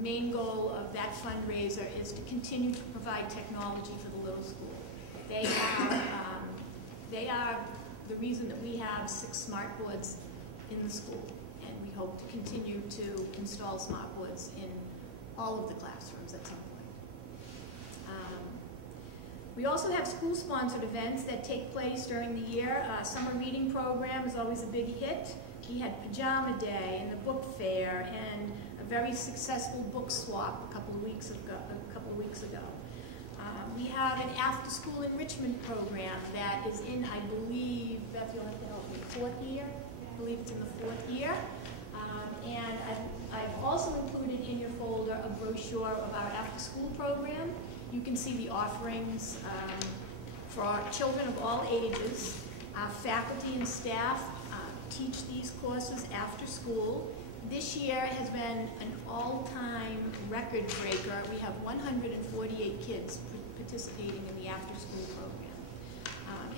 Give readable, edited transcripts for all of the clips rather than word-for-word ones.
main goal of that fundraiser is to continue to provide technology for the little school. They are the reason that we have 6 smart boards in the school, and we hope to continue to install smart boards in all of the classrooms at some point. We also have school-sponsored events that take place during the year. Summer reading program is always a big hit. We had Pajama Day and the book fair and a very successful book swap a couple of weeks ago. We have an after-school enrichment program that is in, I believe, Beth, you'll have to help me, 4th year? I believe it's in the 4th year. And I've also included in your folder a brochure of our after-school program. You can see the offerings for our children of all ages. Our faculty and staff teach these courses after school. This year has been an all-time record breaker. We have 148 kids participating in the after-school program.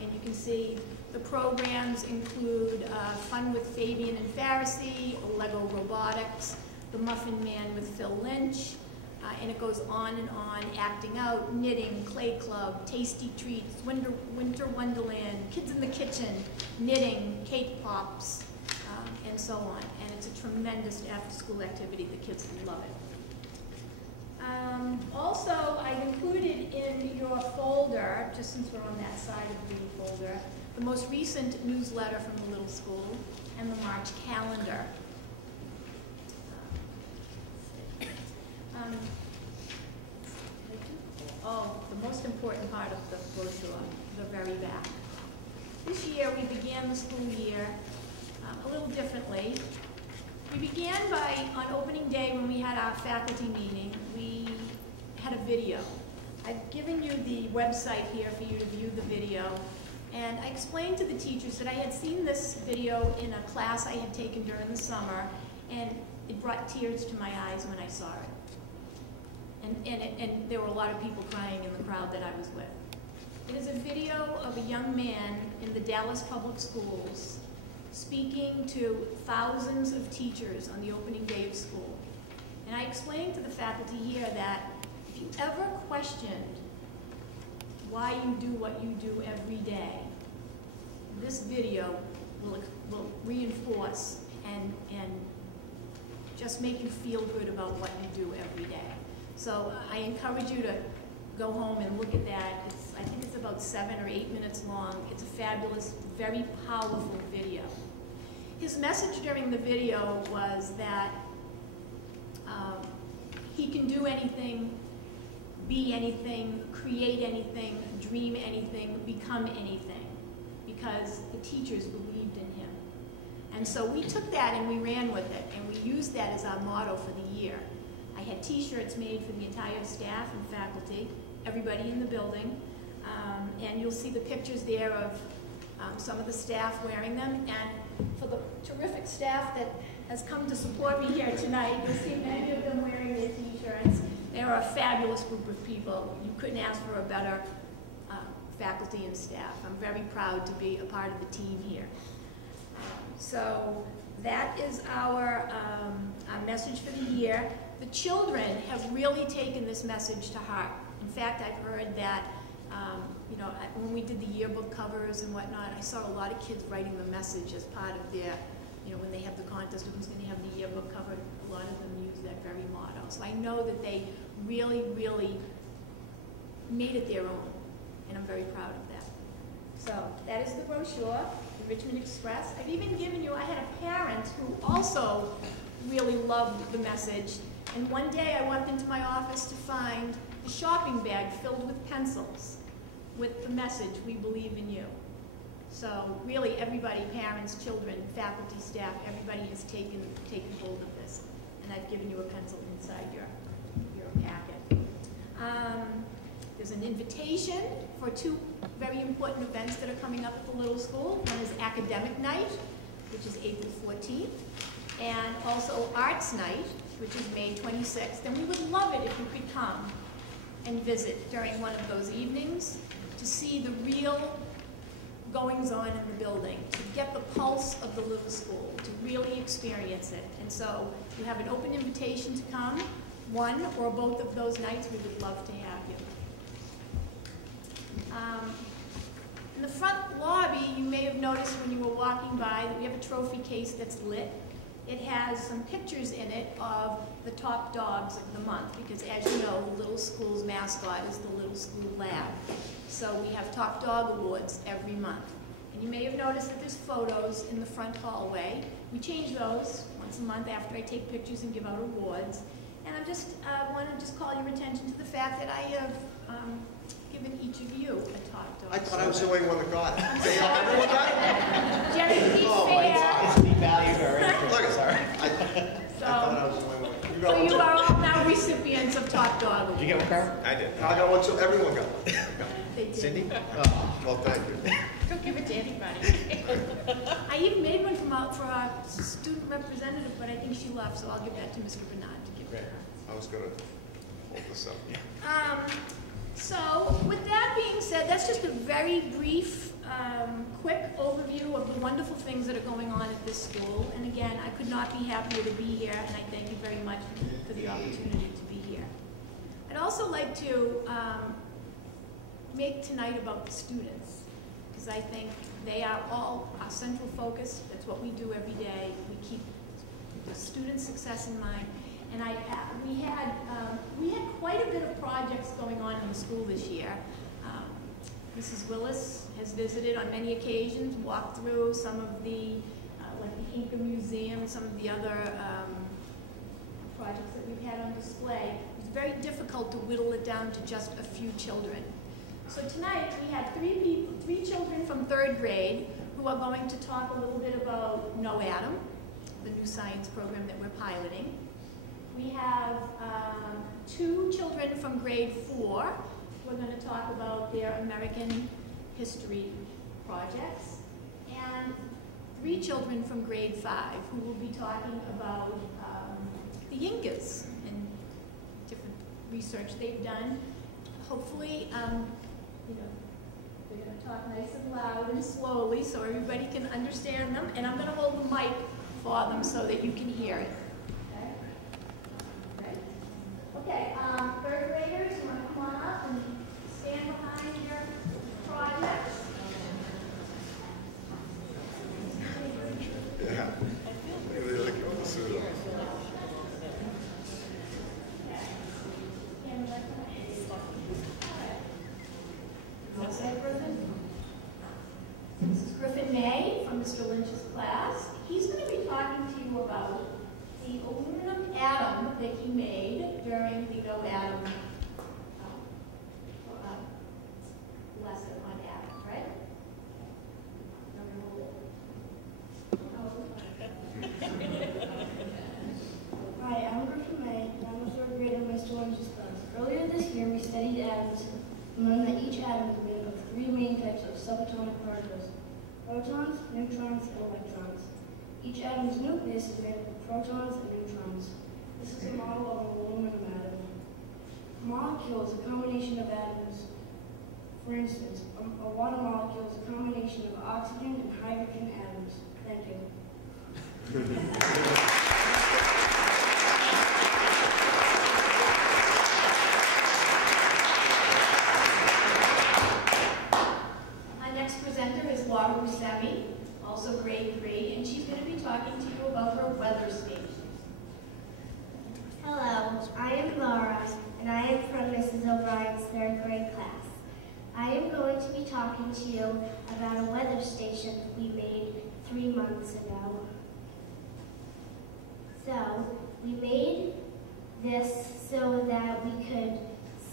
And you can see the programs include Fun with Fabian and Pharisee, Lego Robotics, The Muffin Man with Phil Lynch, and it goes on and on, acting out, knitting, clay club, tasty treats, winter wonderland, kids in the kitchen, knitting, cake pops, and so on. And it's a tremendous after-school activity. The kids love it. Also, I've included in your folder, just since we're on that side of the folder, the most recent newsletter from the little school and the March calendar. The most important part of the brochure, the very back. This year we began the school year a little differently. We began by, on opening day when we had our faculty meeting, we had a video. I've given you the website here for you to view the video. And I explained to the teachers that I had seen this video in a class I had taken during the summer, and it brought tears to my eyes when I saw it. And there were a lot of people crying in the crowd that I was with. It is a video of a young man in the Dallas Public Schools speaking to thousands of teachers on the opening day of school. And I explained to the faculty here that if you ever questioned why you do what you do every day, this video will reinforce and just make you feel good about what you do every day. So I encourage you to go home and look at that. I think it's about 7 or 8 minutes long. It's a fabulous, very powerful video. His message during the video was that he can do anything, be anything, create anything, dream anything, become anything, because the teachers believed in him. And so we took that and we ran with it, and we used that as our motto for the year. I had t-shirts made for the entire staff and faculty, everybody in the building, and you'll see the pictures there of some of the staff wearing them. And for the terrific staff that has come to support me here tonight, you'll see many of them wearing their t-shirts. They are a fabulous group of people. You couldn't ask for a better faculty and staff. I'm very proud to be a part of the team here. So that is our message for the year. The children have really taken this message to heart. In fact, I've heard that, when we did the yearbook covers and whatnot, I saw a lot of kids writing the message as part of their, when they have the contest of who's going to have the yearbook cover, a lot of them use that very motto. So I know that they really, really made it their own, and I'm very proud of that. So that is the brochure, the Richmond Express. I've even given you, I had a parent who also really loved the message. And one day I walked into my office to find a shopping bag filled with pencils with the message, "We believe in you." So really everybody, parents, children, faculty, staff, everybody has taken hold of this. And I've given you a pencil inside your packet. There's an invitation for 2 very important events that are coming up at the little school. One is Academic Night, which is April 14th, and also Arts Night, which is May 26th. And we would love it if you could come and visit during one of those evenings to see the real goings-on in the building, to get the pulse of the little school, to really experience it. And so you have an open invitation to come. one or both of those nights, we would love to have you. In the front lobby, you may have noticed when you were walking by that we have a trophy case that's lit. It has some pictures in it of the top dogs of the month, because as you know, the little school's mascot is the little school lab. So we have top dog awards every month. And you may have noticed that there's photos in the front hallway. We change those once a month after I take pictures and give out awards. And I just want to just call your attention to the fact that I have given each of you a top dog. I thought I was the only one that got it. Everyone got it? Jerry, to be Oh my fair. God. It's devalued her. Look at sorry. I thought I was the only one. You got So you one. are all now recipients of top dog awards. Did you get one, Carl? I did. I got one, so everyone got one. They did. Cindy? Oh, well, thank you. Don't give it to anybody. I even made one for our student representative, but I think she left, so I'll give that to Mr. Bernard to give it to her. I was going to hold this up. So with that being said, that's just a very brief, quick overview of the wonderful things that are going on at this school. And again, I could not be happier to be here, and I thank you very much for the opportunity to be here. I'd also like to make tonight about the students, because I think they are all our central focus. That's what we do every day. We keep the student success in mind. And we had quite a bit of projects going on in the school this year. Mrs. Willis has visited on many occasions, walked through some of the, like the Inca Museum, some of the other projects that we've had on display. It was very difficult to whittle it down to just a few children. So tonight we had three children from 3rd grade who are going to talk a little bit about Know Adam, the new science program that we're piloting. We have 2 children from grade 4 who are going to talk about their American history projects, and 3 children from grade 5 who will be talking about the Incas and different research they've done. Hopefully, you know, they're going to talk nice and loud and slowly so everybody can understand them, and I'm going to hold the mic for them so that you can hear it. Okay, 3rd graders, you want to come on up and stand behind your projects? Yeah. They really give the suit on. This is Griffin May from Mr. Lynch's class. He's going to be talking to you about the aluminum atom that he made during the Know Adam lesson on atoms, right? Hi, I'm Griffin May, and I'm a 3rd grader in Mr. Lynch's class. Earlier this year, we studied atoms and learned that each atom is made up of 3 main types of subatomic particles: protons, neutrons, and electrons. Each atom's nucleus is made up of protons and neutrons. This is a model of an aluminum atom. A molecule is a combination of atoms. For instance, a water molecule is a combination of oxygen and hydrogen atoms. Thank you. Our next presenter is Laura Buscemi, also grade 3, and she's going to be talking to you about her weather station. Hello, I am Laura, and I am from Mrs. O'Brien's 3rd grade class. I am going to be talking to you about a weather station we made 3 months ago. So, we made this so that we could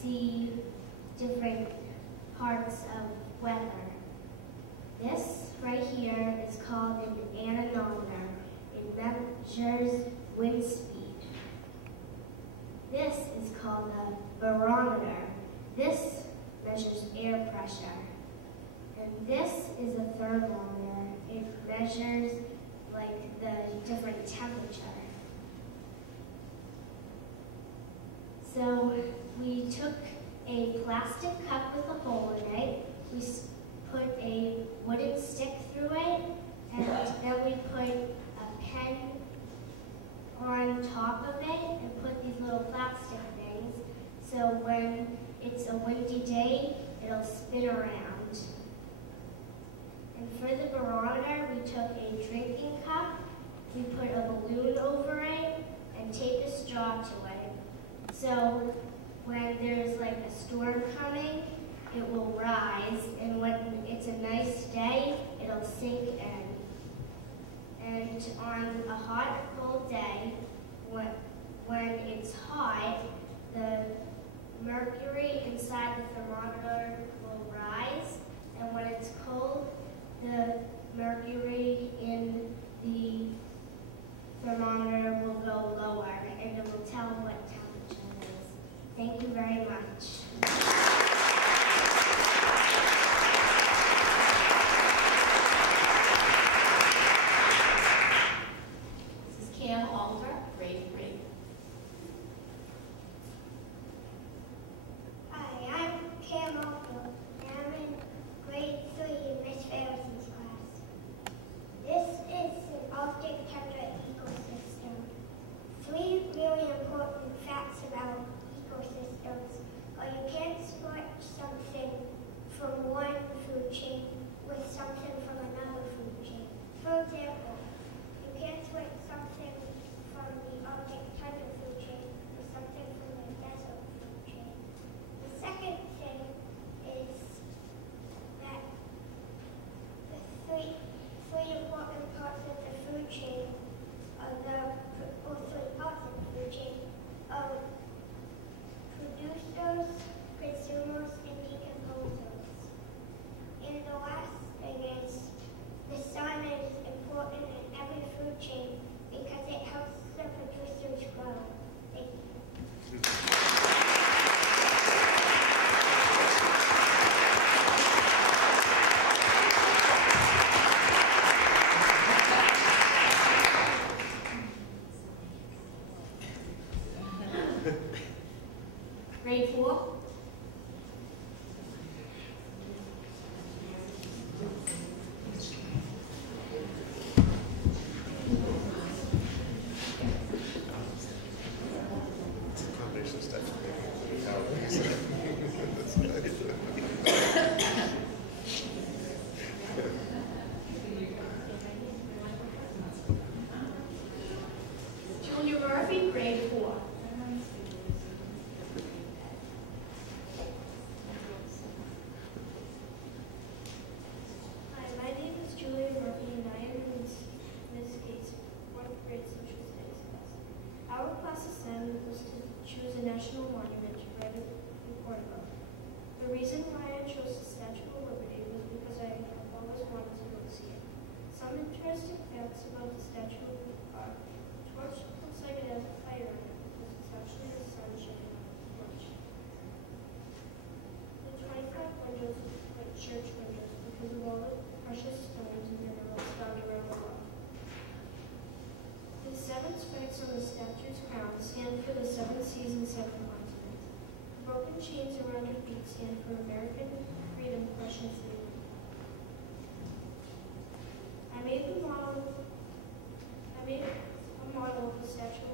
see different parts of weather. This right here is called an anemometer. It measures wind speed. This is called a barometer. This measures air pressure. And this is a thermometer. It measures like the different temperature. So we took a plastic cup with a hole in it. We put a wooden stick through it, and then we put a pen on top of it and put these little plastic things. So when it's a windy day, it'll spin around. And for the barometer, we took a drinking cup, we put a balloon over it, and taped a straw to it. So when there's like a storm coming, it will rise, and when it's a nice day, it'll sink in. And on a hot or cold day, when it's hot, the mercury inside the thermometer will rise, and when it's cold, the mercury in the thermometer will go lower, and it will tell what temperature it is. Thank you very much. Cam Oliver, grade 3. Hi, I'm Cam Oliver, and I'm in grade 3 in Miss Ferrison's class. This is an Arctic tundra ecosystem. 3 really important facts about ecosystems are you can't split something from one food chain with something from another food chain. For example, you can't split something from the Arctic tundra food chain with something from the desert food chain. The second thing is that the three important parts of the food chain are or 3 parts of the food chain are producers, consumers, and decomposers. And the last thing is the sun is important in every food chain because it helps the producers grow. Thank you. Grade 4. Combination stuff. That's nice. Julia Murphy, grade 4. Hi, my name is Julia Murphy, and I am in this case 4th grade social studies class. Our class assignment was to choose a national monument to write a report about. The reason why I chose the Statue of Liberty was because I have always wanted to go see it. Some interesting facts about the statue are the torch looks like it has a fire in it because it's actually the sun shining on the torch. The 25 windows look like church windows because of all the precious stones and minerals found around the world. The 7 spikes on the statue's crown stand for the 7 seas and 7 continents. The broken chains around her feet stand for American freedom, Russian slavery. I made a model of the Statue of